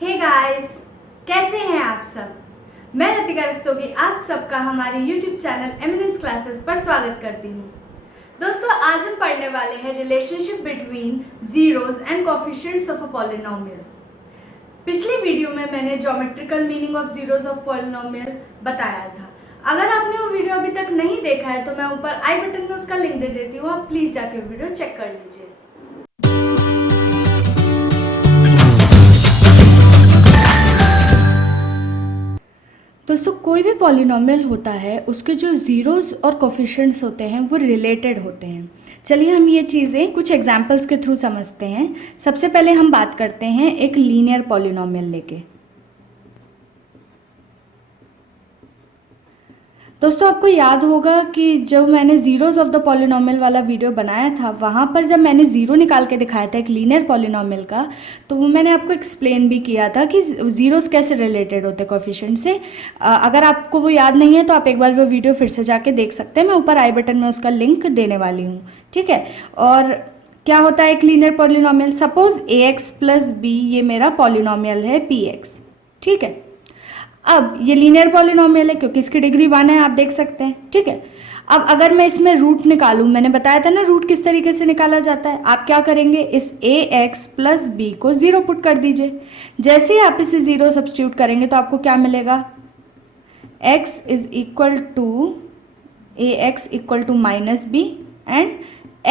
Hey guys, कैसे हैं आप सब। मैं रतिका रस्तोगी आप सबका हमारे YouTube चैनल एमिनेंस क्लासेस पर स्वागत करती हूँ। दोस्तों, आज हम पढ़ने वाले हैं relationship between zeros and coefficients of a polynomial. पिछली वीडियो में मैंने geometrical meaning of zeros of polynomial बताया था। अगर आपने वो वीडियो अभी तक नहीं देखा है तो मैं ऊपर आई बटन में उसका लिंक दे देती हूँ, आप प्लीज़ जाके वीडियो चेक कर लीजिए। दोस्तों, कोई भी पॉलिनोमियल होता है उसके जो ज़ीरोज़ और कोफिशिएंट्स होते हैं वो रिलेटेड होते हैं। चलिए हम ये चीज़ें कुछ एग्जांपल्स के थ्रू समझते हैं। सबसे पहले हम बात करते हैं एक लीनियर पॉलिनोमियल लेके। दोस्तों, आपको याद होगा कि जब मैंने ज़ीरोज़ ऑफ द पॉलिनोमियल वाला वीडियो बनाया था, वहाँ पर जब मैंने ज़ीरो निकाल के दिखाया था एक लीनियर पॉलिनोमियल का, तो वो मैंने आपको एक्सप्लेन भी किया था कि ज़ीरोज़ कैसे रिलेटेड होते हैं कोएफिशिएंट से। अगर आपको वो याद नहीं है तो आप एक बार वो वीडियो फिर से जाके देख सकते हैं। मैं ऊपर आई बटन में उसका लिंक देने वाली हूँ, ठीक है। और क्या होता है एक linear polynomial? Suppose ax plus B ये मेरा पॉलिनोमियल है px, ठीक है। अब ये लीनियर पॉलिनोमियल है क्योंकि इसकी डिग्री 1 है, आप देख सकते हैं, ठीक है। अब अगर मैं इसमें रूट निकालूं, मैंने बताया था ना रूट किस तरीके से निकाला जाता है। आप क्या करेंगे, इस ax प्लस बी को 0 पुट कर दीजिए। जैसे ही आप इसे 0 सब्स्टिट्यूट करेंगे तो आपको क्या मिलेगा, x is equal to ax equal to minus B and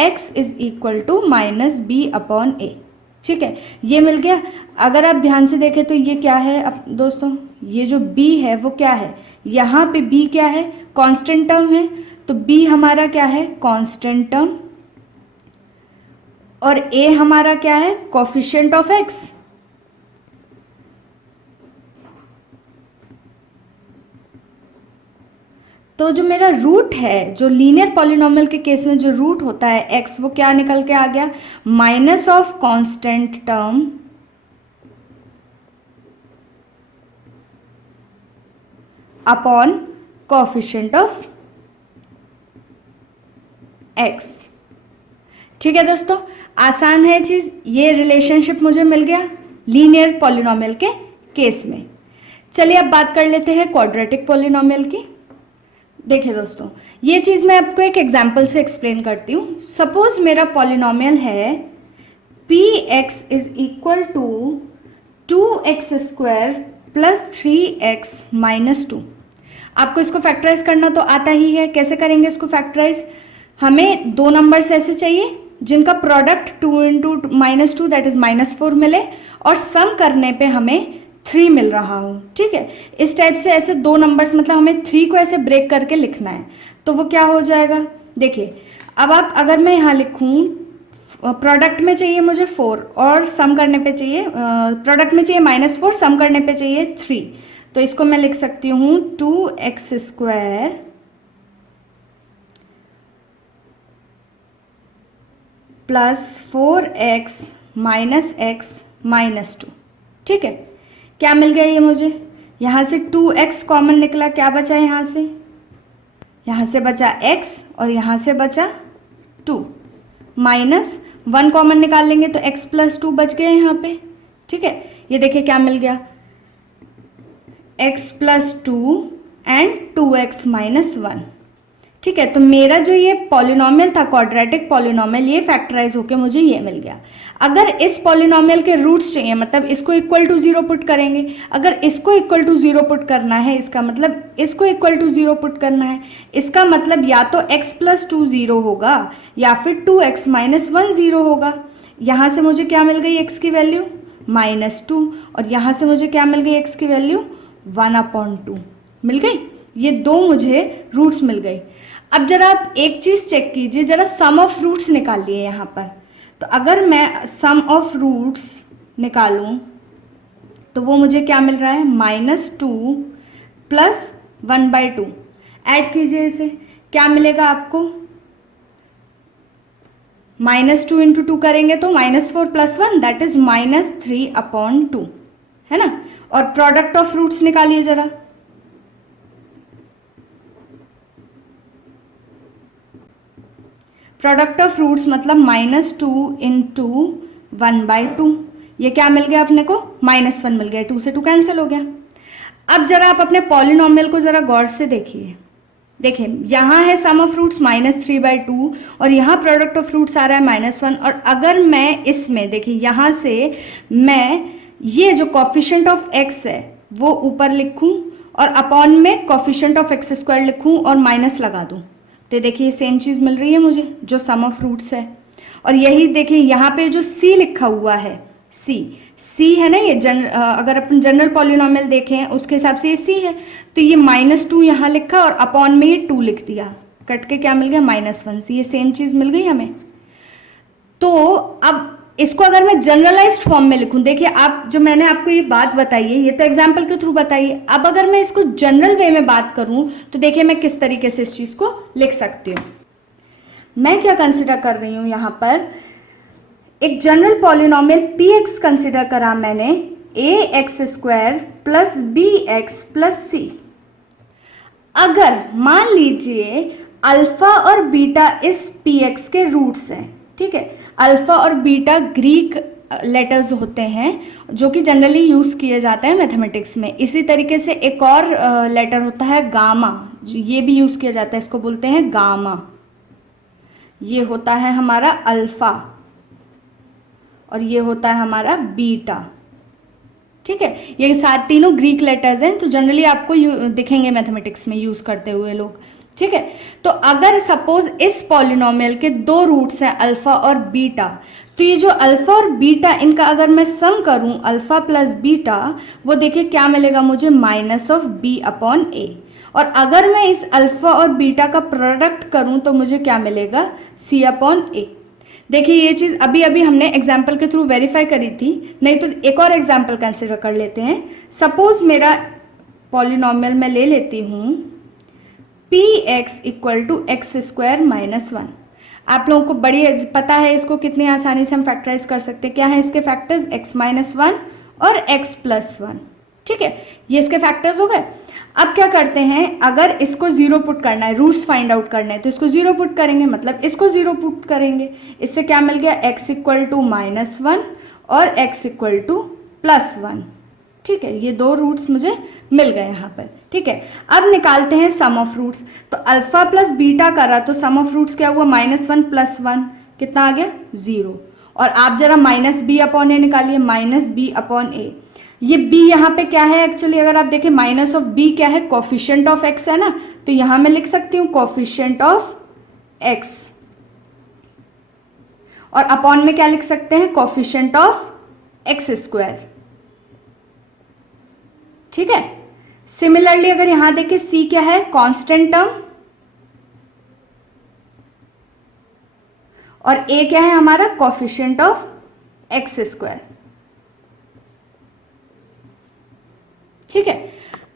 x is equal to minus B upon A, ठीक है। ये मिल गया। अगर आप ध्यान से देखें तो ये क्या है अब दोस्तों, ये जो b है वो क्या है, यहाँ पे b क्या है, कांस्टेंट टर्म है, तो b हमारा क्या है, कांस्टेंट टर्म, और a हमारा क्या है, कोफिशिएंट ऑफ x। तो जो मेरा रूट है, जो लीनियर पॉलिनोमियल के केस में जो रूट होता है x, वो क्या निकल के आ गया, minus of constant term upon coefficient of x, ठीक है दोस्तों। आसान है चीज, ये रिलेशनशिप मुझे मिल गया लीनियर पॉलिनोमियल के केस में। चलिए अब बात कर लेते हैं क्वाड्रेटिक पॉलिनोमियल की। देखिए दोस्तों, ये चीज मैं आपको एक एग्जांपल से एक्सप्लेन करती हूँ। सपोज मेरा पॉलिनोमियल है px is equal to 2x square plus 3x minus 2। आपको इसको फैक्टराइज करना तो आता ही है। कैसे करेंगे इसको फैक्टराइज, हमें दो नंबर्स ऐसे चाहिए जिनका product 2 into minus 2 that is minus 4 मिले और सम करने पे हमें 3 मिल रहा हो, ठीक है। इस टाइप से ऐसे दो नंबर्स, मतलब हमें 3 को ऐसे ब्रेक करके लिखना है, तो वो क्या हो जाएगा, देखिए। अब आप अगर मैं यहाँ लिखूँ, प्रोडक्ट में चाहिए मुझे 4 और सम करने पे चाहिए, प्रोडक्ट में चाहिए -4, सम करने पे चाहिए 3, तो इसको मैं लिख सकती हूँ 2x square plus 4x minus x minus 2, ठीक है। क्या मिल गया ये मुझे, यहाँ से 2x कॉमन निकला, क्या बचा यहाँ से बचा x और यहाँ से बचा 2, माइनस 1 कॉमन निकाल लेंगे तो x प्लस 2 बच गए यहाँ पे, ठीक है। ये देखिए क्या मिल गया, x plus 2 and 2x minus 1, ठीक है। तो मेरा जो ये पॉलिनोमियल था क्वाड्रेटिक पॉलिनोमियल, ये फैक्टराइज होके मुझे ये मिल गया। अगर इस पॉलिनोमियल के रूट्स चाहिए, मतलब इसको इक्वल टू 0 पुट करेंगे। अगर इसको इक्वल टू 0 पुट करना है, इसका मतलब इसको इक्वल टू 0 पुट करना है, इसका मतलब या तो x प्लस 2 0 होगा या फिर 2x माइनस 1 0 होगा। यहाँ से मुझे क्या मिल गई x की वैल्यू -2 और यहाँ से मुझे क्या मिल गई x की वैल्यू 1/2 मिल गई। ये दो मुझे रूट्स मिल गई। अब जरा आप एक चीज़ चेक कीजिए, जरा सम ऑफ रूट्स निकाल लिए यहाँ पर। तो अगर मैं सम ऑफ रूट्स निकालूं तो वो मुझे क्या मिल रहा है, -2 प्लस 1/2। ऐड कीजिए इसे, क्या मिलेगा आपको, -2 इंटू 2 करेंगे तो -4 प्लस 1 दैट इज -3/2, है ना। और प्रोडक्ट ऑफ रूट्स निकालिए जरा, प्रोडक्ट ऑफ रूट्स मतलब -2 इंटू 1/2, ये क्या मिल गया अपने को, -1 मिल गया, 2 से 2 कैंसिल हो गया। अब जरा आप अपने पॉलिनॉमियल को जरा गौर से देखिए, देखिए यहाँ है सम ऑफ रूट्स -3/2 और यहाँ प्रोडक्ट ऑफ रूट्स आ रहा है -1। और अगर मैं इसमें देखिए यहाँ से मैं ये जो कॉफिशेंट ऑफ x है वो ऊपर लिखूँ और अपॉन में कॉफिशेंट ऑफ x² लिखूँ और माइनस लगा दूँ, तो देखिए सेम चीज़ मिल रही है मुझे जो सम ऑफ रूट्स है। और यही देखिए यहाँ पे जो c लिखा हुआ है, c है ना, ये अगर अपन जनरल पॉलिनॉमियल देखें उसके हिसाब से ये c है, तो ये -2 यहाँ लिखा और अपॉन में ये 2 लिख दिया, कट के क्या मिल गया -1, ये सेम चीज़ मिल गई हमें। तो अब इसको अगर मैं जनरलाइज्ड फॉर्म में लिखूं, देखिए आप जो मैंने आपको ये बात बताई है ये तो एग्जाम्पल के थ्रू बताई है, अब अगर मैं इसको जनरल वे में बात करूं तो देखिए मैं किस तरीके से इस चीज़ को लिख सकती हूँ। मैं क्या कंसिडर कर रही हूँ यहाँ पर, एक जनरल पॉलिनॉमियल px कंसिडर करा मैंने, ax² plus bx plus c। अगर मान लीजिए अल्फा और बीटा इस px के रूट्स हैं, ठीक है, अल्फा और बीटा ग्रीक लेटर्स होते हैं जो कि जनरली यूज़ किए जाते हैं मैथमेटिक्स में। इसी तरीके से एक और लेटर होता है गामा, ये भी यूज़ किया जाता है, इसको बोलते हैं गामा। ये होता है हमारा अल्फा और ये होता है हमारा बीटा, ठीक है। ये सात तीनों ग्रीक लेटर्स हैं, तो जनरली आपको दिखेंगे मैथमेटिक्स में यूज़ करते हुए लोग, ठीक है। तो अगर सपोज इस पॉलिनॉमियल के 2 रूट्स हैं अल्फा और बीटा, तो ये जो अल्फा और बीटा इनका अगर मैं सम करूं अल्फा प्लस बीटा, वो देखिए क्या मिलेगा मुझे, -b/a। और अगर मैं इस अल्फा और बीटा का प्रोडक्ट करूं तो मुझे क्या मिलेगा, c/a। देखिए ये चीज़ अभी अभी हमने एग्जाम्पल के थ्रू वेरीफाई करी थी, नहीं तो एक और एग्जाम्पल कंसिडर कर लेते हैं। सपोज मेरा पॉलिनॉमियल मैं ले लेती हूँ px = x² - 1। आप लोगों को बड़ी पता है इसको कितनी आसानी से हम फैक्टराइज कर सकते हैं। क्या है इसके फैक्टर्स, x - 1 और x + 1, ठीक है, ये इसके फैक्टर्स हो गए। अब क्या करते हैं, अगर इसको 0 पुट करना है, रूट्स फाइंड आउट करना है, तो इसको 0 पुट करेंगे, मतलब इसको 0 पुट करेंगे। इससे क्या मिल गया, x = -1 और x = +1, ठीक है। ये 2 रूट्स मुझे मिल गए यहाँ पर, ठीक है। अब निकालते हैं सम ऑफ रूट्स। तो अल्फा प्लस बीटा करा तो सम ऑफ रूट्स क्या हुआ, -1 + 1 कितना आ गया, 0। और आप जरा -b/a निकालिए, -b/a। ये b यहाँ पे क्या है एक्चुअली, अगर आप देखें माइनस ऑफ b क्या है, कोफिशिएंट ऑफ x है ना, तो यहाँ मैं लिख सकती हूँ कोफिशिएंट ऑफ x, और अपॉन में क्या लिख सकते हैं, कोफिशिएंट ऑफ x², ठीक है। सिमिलरली अगर यहां देखें c क्या है, कांस्टेंट टर्म, और a क्या है हमारा, कोफिशिएंट ऑफ x², ठीक है।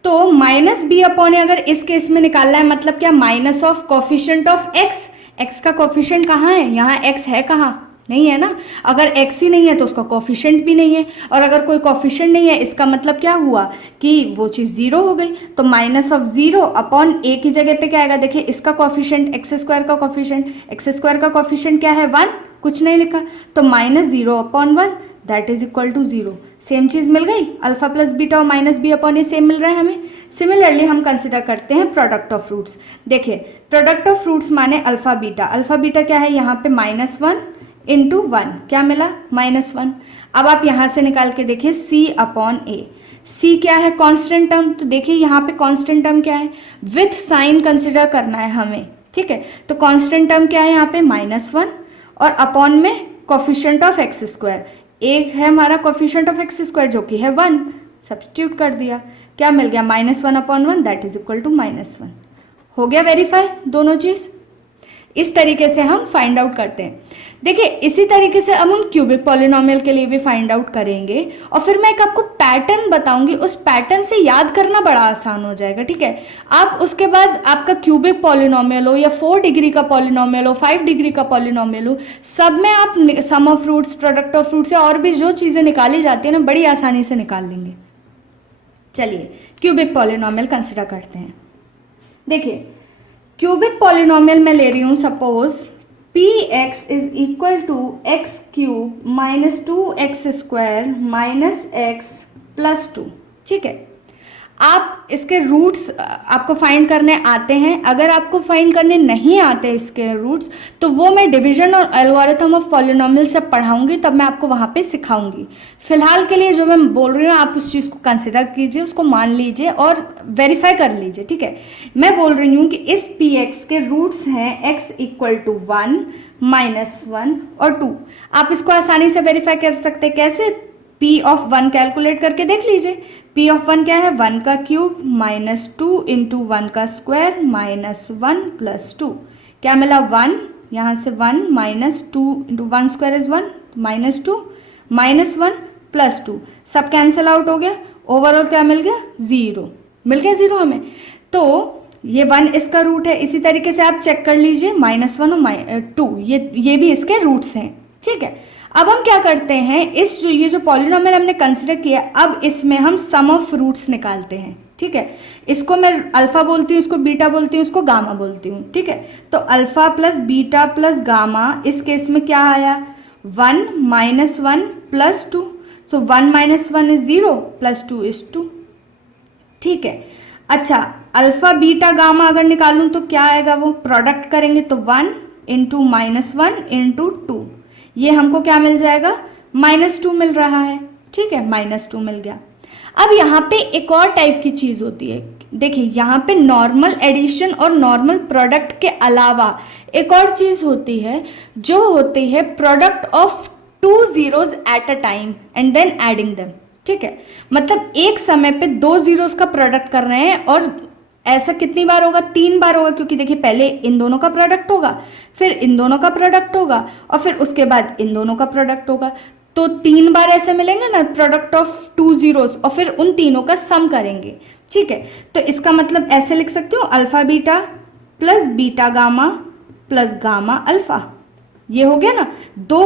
तो -b/a अगर इस केस में निकालना है, मतलब क्या, minus of coefficient of x का कोफिशिएंट कहाँ है, यहाँ x है कहाँ, नहीं है ना। अगर x ही नहीं है तो उसका कोफिशिएंट भी नहीं है, और अगर कोई कोफिशिएंट नहीं है इसका मतलब क्या हुआ कि वो चीज़ 0 हो गई। तो -0/a की जगह पे क्या आएगा, देखिए इसका कोफिशिएंट x² का कोफिशिएंट, x² का कोफिशिएंट क्या है, 1, कुछ नहीं लिखा, तो -0/1 that is equal to 0। Same चीज़ मिल गई, अल्फा प्लस बीटा और -b/a सेम मिल रहा है हमें। सिमिलरली हम कंसिडर करते हैं प्रोडक्ट ऑफ रूट्स। देखिए प्रोडक्ट ऑफ रूट्स माने अल्फा बीटा क्या है, यहाँ पे -1 × 1 क्या मिला, -1। अब आप यहाँ से निकाल के देखिए c/a, c क्या है, कांस्टेंट टर्म, तो देखिए यहाँ पे कांस्टेंट टर्म क्या है, विथ साइन कंसिडर करना है हमें, ठीक है। तो कांस्टेंट टर्म क्या है यहाँ पे, -1 और अपॉन में कोफिशिएंट ऑफ x², एक है हमारा कोफिशिएंट ऑफ x² जो कि है 1, सब्स्टिट्यूट कर दिया, क्या मिल गया, -1/1 दैट इज इक्वल टू -1। हो गया वेरीफाई दोनों चीज़। इस तरीके से हम फाइंड आउट करते हैं। देखिए इसी तरीके से अब हम क्यूबिक पॉलिनॉमियल के लिए भी फाइंड आउट करेंगे, और फिर मैं एक आपको पैटर्न बताऊंगी, उस पैटर्न से याद करना बड़ा आसान हो जाएगा, ठीक है। आप उसके बाद आपका क्यूबिक पॉलिनॉमियल हो या 4 डिग्री का पॉलिनॉमियल हो, 5 डिग्री का पॉलिनॉमियल हो, सब में आप sum of roots, product of roots या और भी जो चीज़ें निकाली जाती है ना, बड़ी आसानी से निकाल लेंगे। चलिए क्यूबिक पॉलिनॉमियल कंसिडर करते हैं। देखिए क्यूबिक पॉलिनॉमियल मैं ले रही हूँ, suppose P X is equal to X cube minus 2x² minus X plus 2। ठीक है, आप इसके रूट्स आपको फाइंड करने आते हैं। अगर आपको फाइंड करने नहीं आते इसके रूट्स, तो वो मैं डिवीजन और एल्गोरिथम ऑफ पॉलिनोमियल से पढ़ाऊंगी, तब मैं आपको वहाँ पे सिखाऊंगी। फिलहाल के लिए जो मैं बोल रही हूँ आप उस चीज़ को कंसिडर कीजिए, उसको मान लीजिए और वेरीफाई कर लीजिए। ठीक है, मैं बोल रही हूँ कि इस पी एक्स के रूट्स हैं x इक्वल टू 1, -1 और 2। आप इसको आसानी से वेरीफाई कर सकते हैं। कैसे? P ऑफ 1 कैलकुलेट करके देख लीजिए। P ऑफ 1 क्या है? 1 का क्यूब माइनस 2 इंटू 1 का स्क्वायर माइनस 1 प्लस 2। क्या मिला? 1, यहाँ से 1 minus 2 into 1 square is 1 minus 2 minus 1 plus 2, सब कैंसिल आउट हो गया। ओवरऑल क्या मिल गया? 0 मिल गया, 0 हमें। तो ये 1 इसका रूट है। इसी तरीके से आप चेक कर लीजिए, -1 और 2 ये भी इसके रूट्स हैं। ठीक है, अब हम क्या करते हैं, ये जो पॉलिनोमियल हमने कंसिडर किया, अब इसमें हम सम ऑफ रूट्स निकालते हैं। ठीक है, इसको मैं अल्फा बोलती हूँ, इसको बीटा बोलती हूँ, इसको गामा बोलती हूँ। ठीक है, तो alpha plus beta plus gamma, इस केस में क्या आया? 1 -1 plus 2। So 1 - 1 is 0 plus 2 is 2। ठीक है, अच्छा, अल्फा बीटा गामा अगर निकालूं तो क्या आएगा? वो प्रोडक्ट करेंगे तो 1 इंटू -1 इंटू 2, ये हमको क्या मिल जाएगा? -2 मिल रहा है। ठीक है, -2 मिल गया। अब यहाँ पे एक और टाइप की चीज़ होती है। देखिए, यहाँ पे नॉर्मल एडिशन और नॉर्मल प्रोडक्ट के अलावा एक और चीज़ होती है, जो होती है product of 2 zeros at a time and then adding them. ठीक है, मतलब एक समय पे 2 zeros का प्रोडक्ट कर रहे हैं, और ऐसा कितनी बार होगा? 3 बार होगा, क्योंकि देखिए पहले इन दोनों का प्रोडक्ट होगा, फिर इन दोनों का प्रोडक्ट होगा, और फिर उसके बाद इन दोनों का प्रोडक्ट होगा। तो 3 बार ऐसे मिलेंगे ना, प्रोडक्ट ऑफ 2 zeros, और फिर उन तीनों का सम करेंगे। ठीक है, तो इसका मतलब ऐसे लिख सकते हो, alpha beta plus beta gamma plus gamma alpha. ये हो गया ना, 2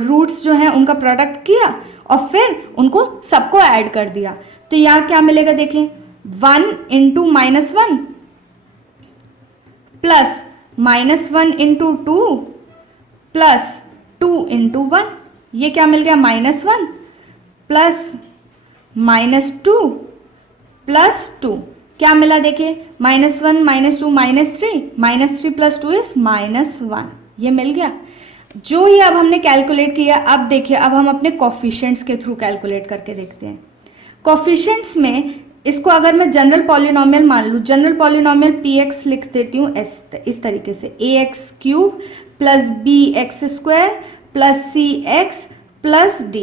रूट्स जो हैं उनका प्रोडक्ट किया और फिर उनको सबको ऐड कर दिया। तो यहाँ क्या मिलेगा? देखिए, 1 into -1 plus -1 into 2 plus 2 into 1, ये क्या मिल गया? -1 प्लस -2 प्लस 2, क्या मिला? देखिए, -1 -2 -3 प्लस 2 इज -1, ये मिल गया। जो ये अब हमने कैलकुलेट किया, अब देखिए, अब हम अपने कोफिशिएंट्स के थ्रू कैलकुलेट करके देखते हैं। कोफिशिएंट्स में इसको अगर मैं जनरल पॉलिनोमियल मान लूँ, जनरल पॉलिनोमियल पी एक्स लिख देती हूँ इस तरीके से, ax³ plus bx² plus cx plus d।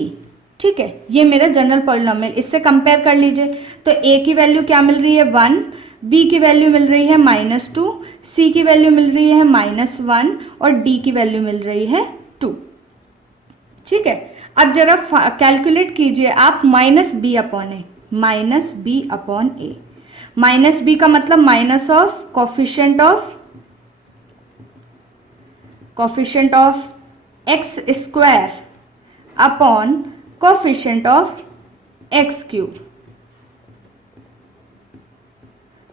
ठीक है, ये मेरा जनरल पॉलिनोमियल। इससे कंपेयर कर लीजिए, तो a की वैल्यू क्या मिल रही है? 1, b की वैल्यू मिल रही है -2, c की वैल्यू मिल रही है -1 और d की वैल्यू मिल रही है 2। ठीक है, अब जरा कैलकुलेट कीजिए आप -b upon a, -b upon a। -b का मतलब minus of coefficient of x² upon coefficient of x³।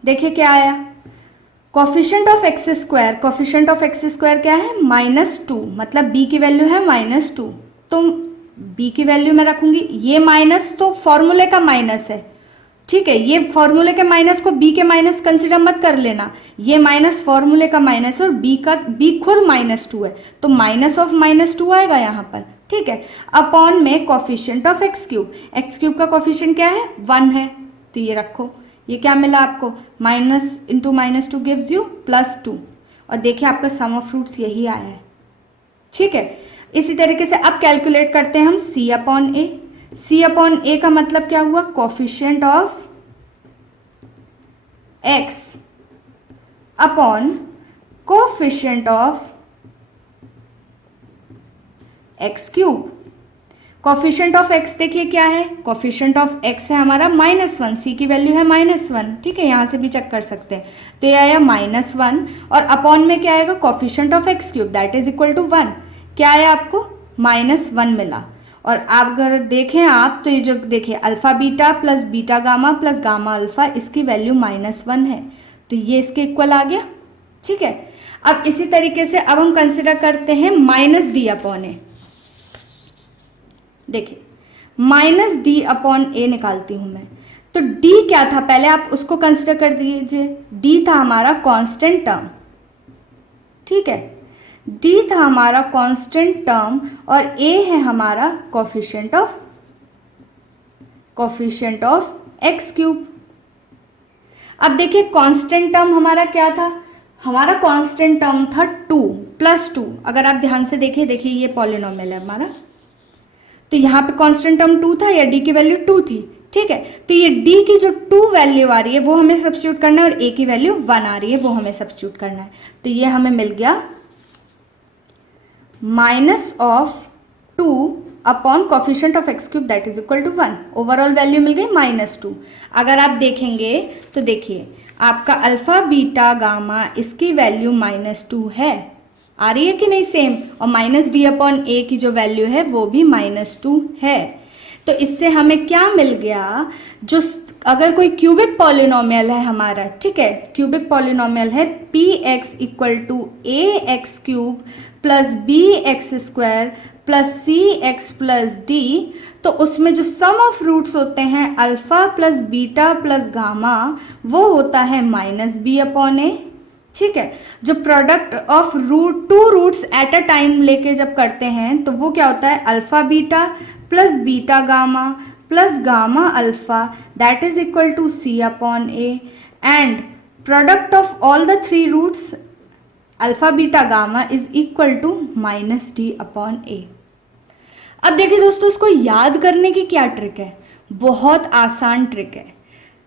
देखिए क्या आया? कोफिशिएंट ऑफ x² क्या है? -2, मतलब b की वैल्यू है -2, तो b की वैल्यू मैं रखूंगी। ये माइनस तो फॉर्मूले का माइनस है। ठीक है, ये फॉर्मूले के माइनस को b के माइनस कंसिडर मत कर लेना, ये माइनस फॉर्मूले का माइनस, और b खुद -2 है, तो माइनस ऑफ -2 आएगा यहाँ पर। ठीक है, अपॉन में कोफिशिएंट ऑफ x³ का कोफिशिएंट क्या है? 1 है, तो ये रखो। ये क्या मिला आपको? माइनस इंटू -2 गिव्स यू +2, और देखिए आपका सम ऑफ रूट्स यही आया है। ठीक है, इसी तरीके से अब कैलकुलेट करते हैं हम c upon a। c upon a का मतलब क्या हुआ? Coefficient of x upon coefficient of x³। Coefficient of x देखिए क्या है? कोफिशिएंट ऑफ x है हमारा -1, c की वैल्यू है -1। ठीक है, यहाँ से भी चेक कर सकते हैं, तो ये आया -1, और अपॉन में क्या आएगा? Coefficient of x³ that is equal to 1। क्या आया आपको? -1 मिला। और आप अगर देखें आप, तो ये जो देखिए alpha beta plus beta gamma plus gamma alpha, इसकी वैल्यू -1 है, तो ये इसके इक्वल आ गया। ठीक है, अब इसी तरीके से अब हम कंसिडर करते हैं माइनस डी अपॉन ए। देखिए माइनस डी अपॉन ए निकालती हूं मैं, तो डी क्या था पहले आप उसको कंसिडर कर दीजिए। डी था हमारा कांस्टेंट टर्म, ठीक है, डी था हमारा कांस्टेंट टर्म और ए है हमारा कोफिशिएंट ऑफ एक्स क्यूब। अब देखिए कांस्टेंट टर्म हमारा क्या था, हमारा कांस्टेंट टर्म था 2 + 2। अगर आप ध्यान से देखिए ये पॉलिनोमियल है हमारा, तो यहाँ पे कांस्टेंट टर्म 2 था या डी की वैल्यू 2 थी, ठीक है। तो ये डी की जो 2 वैल्यू आ रही है वो हमें सब्स्टिट्यूट करना है और ए की वैल्यू 1 आ रही है वो हमें सब्स्टिट्यूट करना है। तो ये हमें मिल गया -2 upon coefficient of X cube that is equal to 1। Overall value मिल गई -2। अगर आप देखेंगे तो देखिए आपका अल्फा बीटा गामा इसकी वैल्यू -2 है, आ रही है कि नहीं सेम, और माइनस डी अपॉन ए की जो वैल्यू है वो भी -2 है। तो इससे हमें क्या मिल गया, जो अगर कोई क्यूबिक पॉलिनोमियल है हमारा, ठीक है, क्यूबिक पॉलिनोमियल है px = ax³ + bx² + cx + d, तो उसमें जो सम ऑफ रूट्स होते हैं अल्फा + बीटा + गामा वो होता है -b अपॉन ए, ठीक है। जो product of two roots at a time लेके जब करते हैं तो वो क्या होता है, alpha beta + beta gamma + gamma alpha that is equal to c upon A, and product of all the 3 roots alpha beta gamma is equal to -d upon A. अब देखिए दोस्तों इसको याद करने की क्या ट्रिक है, बहुत आसान ट्रिक है।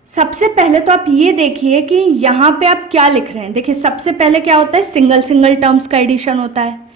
सबसे पहले तो आप ये देखिए कि यहाँ पे आप क्या लिख रहे हैं। देखिए सबसे पहले क्या होता है, सिंगल टर्म्स का एडिशन होता है,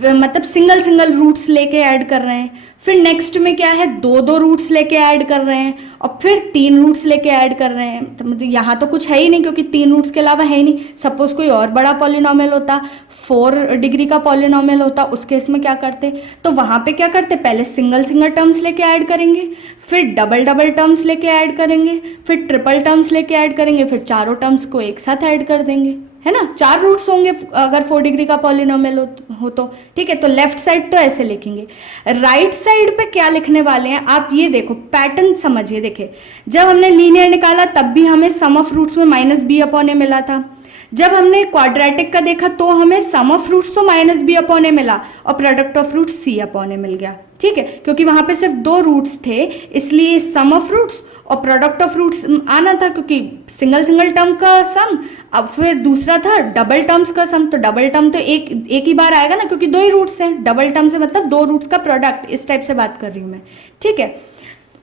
मतलब सिंगल रूट्स लेके ऐड कर रहे हैं। फिर नेक्स्ट में क्या है, 2 रूट्स लेके ऐड कर रहे हैं, और फिर 3 रूट्स लेके ऐड कर रहे हैं। तो मतलब यहाँ तो कुछ है ही नहीं क्योंकि 3 रूट्स के अलावा है ही नहीं। सपोज कोई और बड़ा पॉलिनोमियल होता, 4 डिग्री का पॉलिनोमियल होता, उस केस में क्या करते, तो वहाँ पे क्या करते, पहले सिंगल टर्म्स लेके ऐड करेंगे, फिर डबल टर्म्स लेके ऐड करेंगे, फिर ट्रिपल टर्म्स लेके ऐड करेंगे, फिर चारों टर्म्स को एक साथ ऐड कर देंगे, है ना। 4 रूट्स होंगे अगर 4 डिग्री का पॉलिनोमियल हो तो, ठीक है। तो लेफ्ट साइड तो ऐसे लिखेंगे। राइट साइड पे क्या लिखने वाले हैं आप ये देखो, पैटर्न समझिए। देखिए जब हमने लीनियर निकाला तब भी हमें सम ऑफ रूट्स में -b अपॉन ए मिला था। जब हमने क्वाड्रेटिक का देखा तो हमें सम ऑफ रूट्स तो -b अपॉन ए मिला और product of roots c upon a मिल गया, ठीक है। क्योंकि वहां पे सिर्फ 2 रूट्स थे इसलिए सम ऑफ रूट्स और प्रोडक्ट ऑफ रूट्स आना था, क्योंकि सिंगल टर्म का सम, अब फिर दूसरा था डबल टर्म्स का सम, तो डबल टर्म तो एक ही बार आएगा ना, क्योंकि 2 ही रूट्स हैं। डबल टर्म से मतलब 2 रूट्स का प्रोडक्ट, इस टाइप से बात कर रही हूँ मैं, ठीक है।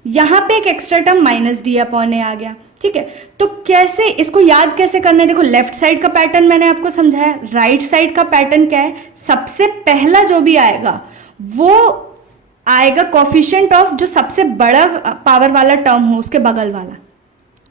यहाँ पे एक एक्स्ट्रा टर्म -d अपॉन ए आ गया, ठीक है। तो कैसे इसको याद कैसे करना है, देखो लेफ्ट साइड का पैटर्न मैंने आपको समझाया, राइट साइड का पैटर्न क्या है, सबसे पहला जो भी आएगा वो आएगा कोफिशिएंट ऑफ जो सबसे बड़ा पावर वाला टर्म हो उसके बगल वाला।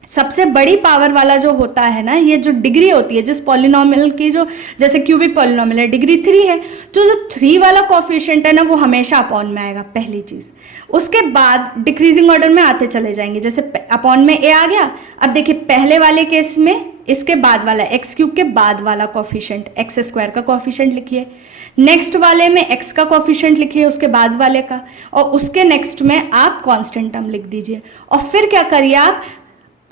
सबसे बड़ी पावर वाला जो होता है ना, ये जो डिग्री होती है जिस पॉलिनोमियल की, जो जैसे क्यूबिक पॉलिनोमियल है डिग्री 3 है, तो जो 3 वाला कोफिशिएंट है ना वो हमेशा अपॉन में आएगा, पहली चीज। उसके बाद डिक्रीजिंग ऑर्डर में आते चले जाएंगे, जैसे अपॉन में ए आ गया। अब देखिए पहले वाले केस में इसके बाद वाला x³ के बाद वाला कोफिशिएंट x² का कोफिशिएंट लिखिए, नेक्स्ट वाले में x का कोफिशिएंट लिखिए उसके बाद वाले का, और उसके नेक्स्ट में आप कांस्टेंट टर्म लिख दीजिए। और फिर क्या करिए आप,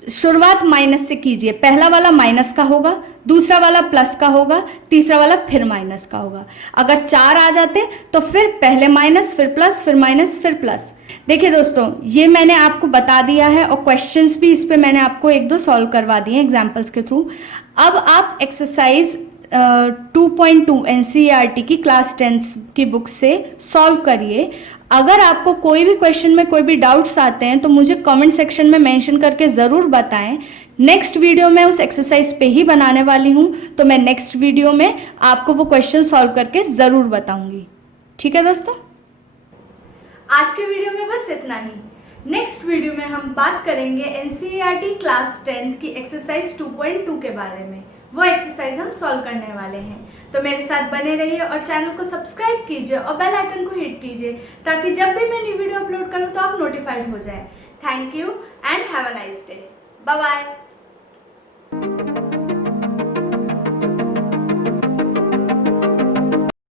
शुरुआत माइनस से कीजिए, पहला वाला माइनस का होगा, दूसरा वाला प्लस का होगा, तीसरा वाला फिर माइनस का होगा। अगर 4 आ जाते तो फिर पहले माइनस फिर प्लस फिर माइनस फिर प्लस। देखिए दोस्तों ये मैंने आपको बता दिया है और क्वेश्चंस भी इस पे मैंने आपको 1-2 सॉल्व करवा दिए एग्जांपल्स के थ्रू। अब आप एक्सरसाइज 2.2 NCERT की क्लास 10 की बुक से सॉल्व करिए। अगर आपको कोई भी क्वेश्चन में कोई भी डाउट्स आते हैं तो मुझे कमेंट सेक्शन में मेंशन करके ज़रूर बताएं। नेक्स्ट वीडियो में उस एक्सरसाइज पे ही बनाने वाली हूँ, तो मैं नेक्स्ट वीडियो में आपको वो क्वेश्चन सॉल्व करके ज़रूर बताऊंगी। ठीक है दोस्तों, आज के वीडियो में बस इतना ही। नेक्स्ट वीडियो में हम बात करेंगे NCERT क्लास 10 की एक्सरसाइज 2.2 के बारे में। वो एक्सरसाइज हम सॉल्व करने वाले हैं, तो मेरे साथ बने रहिए और चैनल को सब्सक्राइब कीजिए और बेल आइकन को हिट कीजिए ताकि जब भी मैं न्यू वीडियो अपलोड करूं तो आप नोटिफाइड हो जाए। Thank you and have a nice day. Bye bye.